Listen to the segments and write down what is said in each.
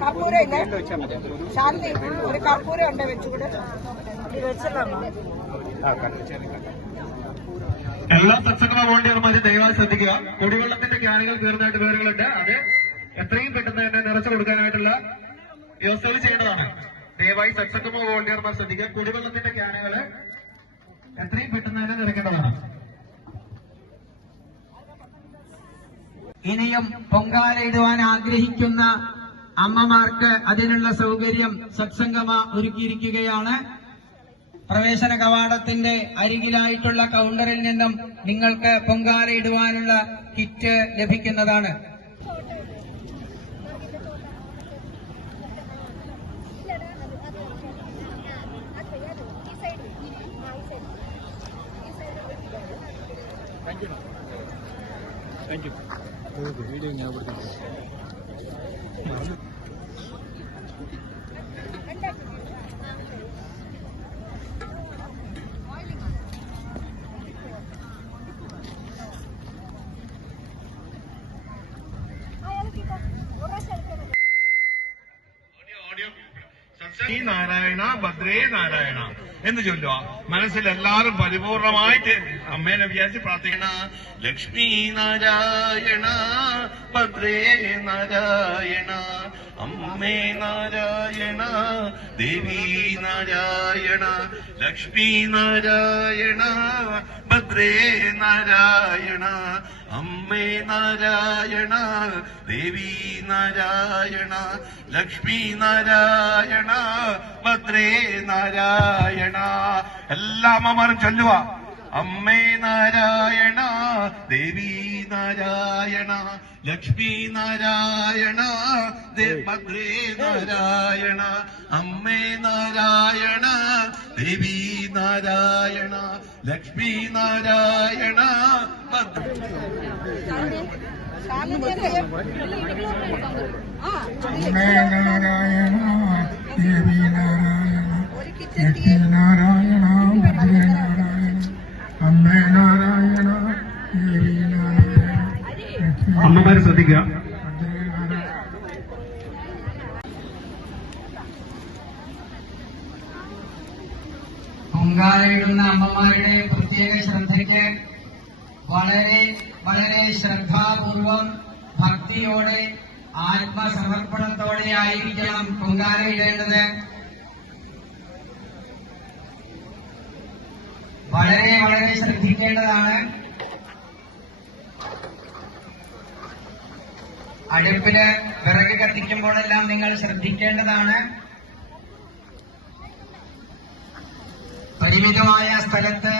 കർപ്പൂര ഇല്ലേ ശാന്തി? ഒരു കർപ്പൂര ഉണ്ട് വെച്ചുകൂടെ? എല്ലാ സത്സംഗ വോളണ്ടിയർമാരും ദയവായി ശ്രദ്ധിക്കുക. കുടിവെള്ളത്തിന്റെ ക്യാനുകൾ തീർന്നതായിട്ട് പേരുകളുണ്ട്. അത് എത്രയും പെട്ടെന്ന് തന്നെ നിറച്ചു കൊടുക്കാനായിട്ടുള്ള വ്യവസ്ഥകൾ ചെയ്യേണ്ടതാണ്. ദയവായി സത്സംഗ വോളണ്ടിയർമാർ ശ്രദ്ധിക്കുക. കുടിവെള്ളത്തിന്റെ ക്യാനുകള് എത്രയും പെട്ടെന്ന് തന്നെ നിറയ്ക്കേണ്ടതാണ്. ഇനിയും പൊങ്കാലയിടുവാൻ ആഗ്രഹിക്കുന്ന അമ്മമാർക്ക് അതിനുള്ള സൗകര്യം സത്സംഗമ ഒരുക്കിയിരിക്കുകയാണ്. പ്രവേശന കവാടത്തിന്റെ അരികിലായിട്ടുള്ള കൗണ്ടറിൽ നിന്നും നിങ്ങൾക്ക് പൊങ്കാലയിടുവാനുള്ള കിറ്റ് ലഭിക്കുന്നതാണ്. വീഡിയോ ഞാൻ നാരായണ ഭദ്രേ നാരായണ എന്ന് ചൊല്ലുക. മനസ്സിൽ എല്ലാവരും പരിപൂർണമായിട്ട് അമ്മേനെ വിചാരിച്ച് പ്രാർത്ഥിക്കണ. ലക്ഷ്മി നാരായണ ഭദ്രേ നാരായണ അമ്മേ നാരായണ ദേവി നാരായണ ലക്ഷ്മി നാരായണ ഭദ്രേ നാരായണ അമ്മേ നാരായണ ദേവി നാരായണ ലക്ഷ്മി നാരായണ ഭദ്രേ നാരായണ. എല്ലാ അമ്മമാരും ചൊല്ലുക. അമ്മേ നാരായണ ദേവി നാരായണ ലക്ഷ്മി നാരായണ ഭദ്രേ നാരായണ അമ്മേ നാരായണ ദേവി നാരായണ ലക്ഷ്മി നാരായണ അമ്മേ നാരായണ ദേവി നാരായണ ലക്ഷ്മി നാരായണ ഭദ്രേ നാരായണ അമ്മേ നാരായണ ദേവി നാരായണ. അമ്മമാര് ശ്രദ്ധിക്കുക. പൊങ്കാലയിടുന്ന അമ്മമാരുടെ പ്രത്യേക ശ്രദ്ധയ്ക്ക് വളരെ വളരെ ശ്രദ്ധാപൂർവം ഭക്തിയോടെ ആത്മസമർപ്പണത്തോടെ ആയിരിക്കണം പൊങ്കാലയിടേണ്ടത്. വളരെ വളരെ ശ്രദ്ധിക്കേണ്ടതാണ്. അടുപ്പില് വിറക് കത്തിക്കുമ്പോഴെല്ലാം നിങ്ങൾ ശ്രദ്ധിക്കേണ്ടതാണ്. പരിമിതമായ സ്ഥലത്ത്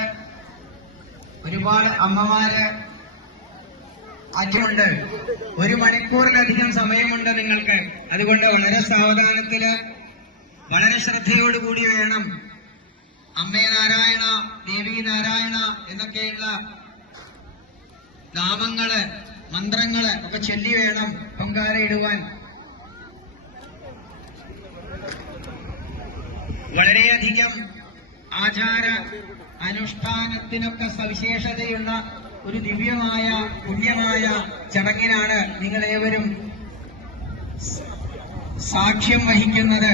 ഒരുപാട് അമ്മമാര് അറ്റുണ്ട്. 1 മണിക്കൂറിലധികം സമയമുണ്ട് നിങ്ങൾക്ക്. അതുകൊണ്ട് വളരെ സാവധാനത്തില് വളരെ ശ്രദ്ധയോടുകൂടി വേണം അമ്മേ നാരായണ ദേവി നാരായണ എന്നൊക്കെയുള്ള നാമങ്ങള് മന്ത്രങ്ങള് ഒക്കെ ചൊല്ലി വേണം പൊങ്കാലയിടുവാൻ. വളരെയധികം ആചാര അനുഷ്ഠാനത്തിനൊക്കെ സവിശേഷതയുള്ള ഒരു ദിവ്യമായ പുണ്യമായ ചടങ്ങിനാണ് നിങ്ങളേവരും സാക്ഷ്യം വഹിക്കുന്നത്.